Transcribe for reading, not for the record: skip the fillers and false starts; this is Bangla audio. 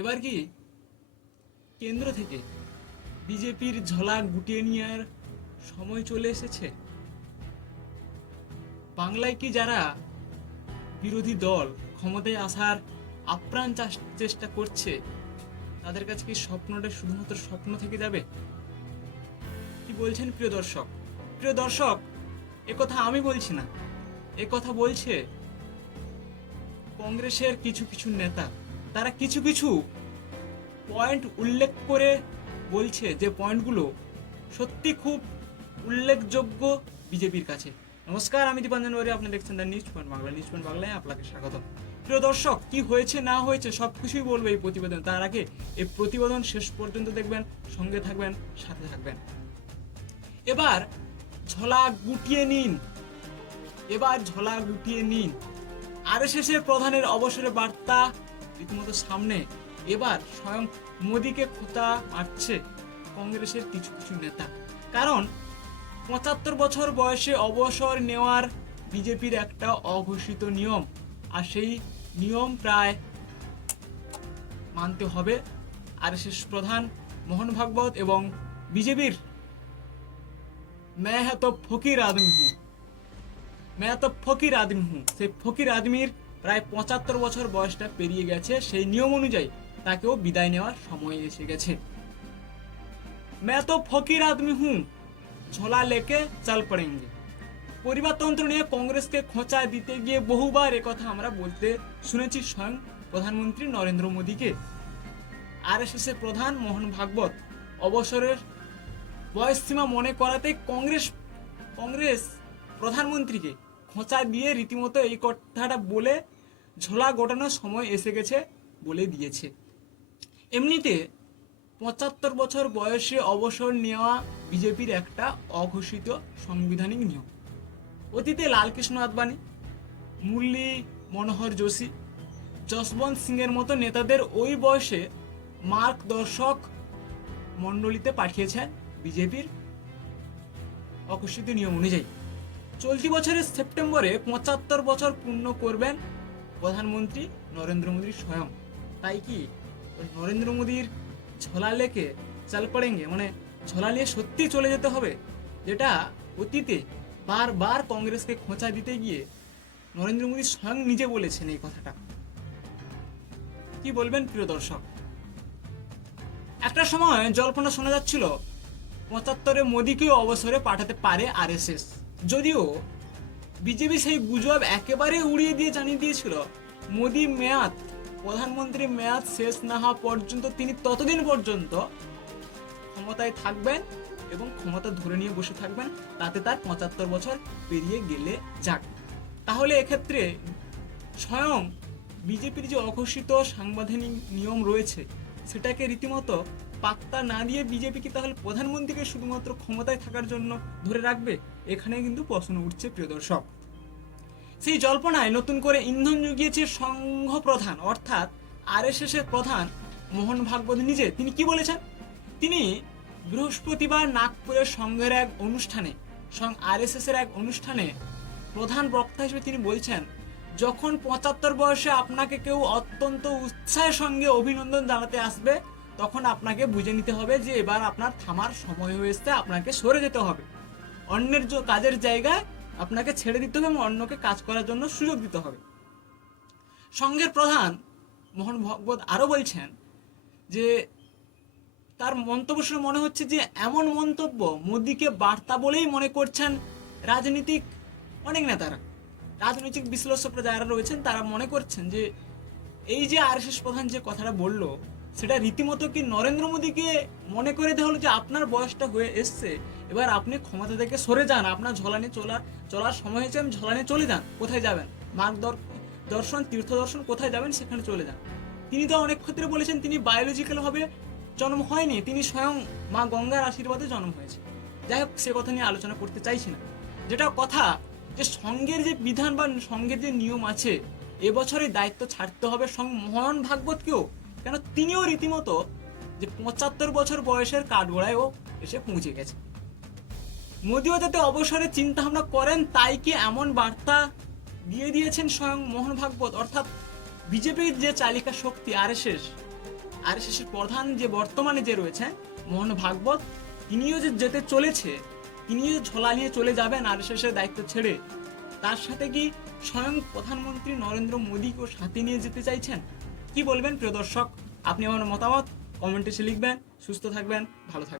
এবার কি কেন্দ্র থেকে বিজেপির ঝলা গুটিয়ে নেওয়ার সময় চলে এসেছে? বাংলায় কি যারা বিরোধী দল ক্ষমতায় আসার আপ্রাণ চেষ্টা করছে, তাদের কাছে কি স্বপ্নটা শুধুমাত্র স্বপ্ন থেকে যাবে? কি বলছেন প্রিয় দর্শক? প্রিয় দর্শক, একথা আমি বলছি না, একথা বলছে কংগ্রেসের কিছু কিছু নেতা। তারা কিছু কিছু পয়েন্ট উল্লেখ করে বলছে যে পয়েন্টগুলো সত্যি খুব উল্লেখযোগ্য বিজেপির কাছে। নমস্কার, আমি দীপাঞ্জন বাড়ি, আপনি দেখছেন the news point Bangla. News point বাংলায় আপনাকে স্বাগত। প্রিয় দর্শক, কি হয়েছে না হয়েছে সব কিছুই বলবো এই প্রতিবেদন। তার আগে এই প্রতিবেদন শেষ পর্যন্ত দেখবেন, সঙ্গে থাকবেন, সাথে থাকবেন। এবার ঝোলা গুটিয়ে নিন, এবার ঝোলা গুটিয়ে নিন। আরএসএস এর প্রধানের অবসরের বার্তা রীতিমতো সামনে। এবার স্বয়ং মোদীকে খোঁচা মারছে কংগ্রেসের কিছু কিছু নেতা। কারণ ৭৫ বছর বয়সে অবসর নেওয়ার বিজেপির একটা অঘোষিত নিয়ম, আর সেই নিয়ম প্রায় মানতে হবে আরএসএস প্রধান মোহন ভাগবত এবং বিজেপির मैं है तो फकीर आदमी हूँ, मैं तो ফকির আদমি হুঁ, সেই ফকির আদমির প্রায় ৭৫ বছর বয়সটা পেরিয়ে গেছে। সেই নিয়ম অনুযায়ী তাকেও বিদায় নেওয়ার সময় এসে গেছে। मैं तो ফকির আদমি হুঁ, ঝোলা লেকে চল পড়েঙ্গে। পরিবারতন্ত্র নিয়ে কংগ্রেসকে খোঁচা দিতে গিয়ে বহুবার একথা আমরা বলতে শুনেছি স্বয়ং প্রধানমন্ত্রী নরেন্দ্র মোদীকে। আরএসএস এর প্রধান মোহন ভাগবত অবসরের বয়সসীমা মনে করাতে কংগ্রেস প্রধানমন্ত্রীকে খোঁচা দিয়ে রীতিমতো এই কথাটা বলে ঝোলা গোটানোর সময় এসে গেছে বলে দিয়েছে। এমনিতে ৭৫ বছর বয়সে অবসর নেওয়া বিজেপির একটা অঘোষিত সাংবিধানিক নিয়ম। অতীতে লালকৃষ্ণ আদবানি, মুরলী মনোহর যোশী, যশবন্ত সিং এর মতো নেতাদের ওই বয়সে মার্গদর্শক মণ্ডলীতে পাঠিয়েছেন বিজেপির অঘোষিত নিয়ম অনুযায়ী। চলতি বছরের সেপ্টেম্বরে ৭৫ বছর পূর্ণ করবেন প্রধানমন্ত্রী নরেন্দ্র মোদী স্বয়ং। তাই কি নরেন্দ্র মোদীর ঝোলা লেকে চাল পড়েঙ্গে, মানে ঝোলা নিয়ে সত্যি চলে যেতে হবে, যেটা অতীতে বারবার কংগ্রেসকে খোঁচা দিতে গিয়ে নরেন্দ্র মোদী স্বয়ং নিজে বলেছেন এই কথাটা। কি বলবেন প্রিয় দর্শক? একটা সময় জল্পনা শোনা যাচ্ছিল ৭৫-এ মোদীকেও অবসরে পাঠাতে পারে আরএসএস। যদিও বিজেপি সেই গুজব একেবারে উড়িয়ে দিয়ে জানিয়ে দিয়েছিল মোদী প্রধানমন্ত্রীর মেয়াদ শেষ না হওয়া পর্যন্ত তিনি ততদিন পর্যন্ত ক্ষমতায় থাকবেন এবং ক্ষমতা ধরে নিয়ে বসে থাকবেন, তাতে তার ৭৫ বছর পেরিয়ে গেলে যাক। তাহলে এক্ষেত্রে স্বয়ং বিজেপির যে অঘোষিত সাংবিধানিক নিয়ম রয়েছে সেটাকে রীতিমতো পাত্তা না দিয়ে বিজেপি কি তাহলে প্রধানমন্ত্রীকে শুধুমাত্র ক্ষমতায় থাকার জন্য ধরে রাখবে? এখানে কিন্তু প্রশ্ন উঠছে প্রিয় দর্শক। সেই জল্পনায় নতুন করে ইন্ধন জুগিয়েছে সংঘ প্রধান অর্থাৎ আরএসএস এর প্রধান মোহন ভাগবত নিজে। তিনি কি বলেছেন? তিনি বৃহস্পতিবার নাগপুরের সংঘের এক অনুষ্ঠানে, আরএসএস এর এক অনুষ্ঠানে প্রধান বক্তা হিসেবে তিনি বলছেন, যখন ৭৫ বয়সে আপনাকে কেউ অত্যন্ত উৎসাহের সঙ্গে অভিনন্দন জানাতে আসবে, তখন আপনাকে বুঝে নিতে হবে যে এবার আপনার থামার সময় হয়ে এসেছে, আপনাকে সরে যেতে হবে, অন্যের কাজের জায়গায় আপনাকে ছেড়ে দিতে হবে এবং অন্যকে কাজ করার জন্য সুযোগ দিতে হবে। সংঘের প্রধান মোহন ভাগবত আরো বলছেন যে তার মন্তব্য শুনে মনে হচ্ছে যে এমন মন্তব্য মোদীকে বার্তা বলেই মনে করছেন রাজনীতিক অনেক নেতারা, রাজনৈতিক বিশ্লেষকরা যারা রয়েছেন তারা মনে করছেন যে এই যে আরএসএস প্রধান যে কথাটা বললো সেটা রীতিমতো কি নরেন্দ্র মোদীকে মনে করে দেওয়া হলো যে আপনার বয়সটা হয়ে এসছে, এবার আপনি ক্ষমতা থেকে সরে যান, আপনার ঝোলানি চলার সময় হয়েছে, আমি ঝোলানি চলে যান। কোথায় যাবেন? দর্শন তীর্থ দর্শন কোথায় যাবেন সেখানে চলে যান। তিনি তো অনেক ক্ষেত্রে বলেছেন তিনি বায়োলজিক্যাল ভাবে জন্ম হয়নি, তিনি স্বয়ং মা গঙ্গার আশীর্বাদে জন্ম হয়েছে। যাই হোক, সে কথা নিয়ে আলোচনা করতে চাইছি না। যেটা কথা যে সংঘের যে বিধান বা সংঘের যে নিয়ম আছে, এবছরে দায়িত্ব ছাড়তে হবে মোহন ভাগবতকেও, কেন তিনিও রীতিমতো যে ৭৫ বছর বয়সের কাঠগড়ায় ও এসে পৌঁছে গেছে। মোদীও যাতে অবসরে চিন্তা ভাবনা করেন, তাই কি এমন বার্তা দিয়ে দিয়েছেন স্বয়ং মোহন ভাগবত। অর্থাৎ বিজেপির যে চালিকা শক্তি আরএসএস, আরএসএস এর প্রধান যে বর্তমানে যে রয়েছেন মোহন ভাগবত, তিনিও যে যেতে চলেছে, তিনিও ঝোলা নিয়ে চলে যাবেন আরএসএস এর দায়িত্ব ছেড়ে, তার সাথে কি স্বয়ং প্রধানমন্ত্রী নরেন্দ্র মোদীকেও সাথে নিয়ে যেতে চাইছেন? কি বলবেন প্রিয় দর্শক? আপনি আমার মতামত কমেন্টে এসে লিখবেন। সুস্থ থাকবেন, ভালো থাকবেন।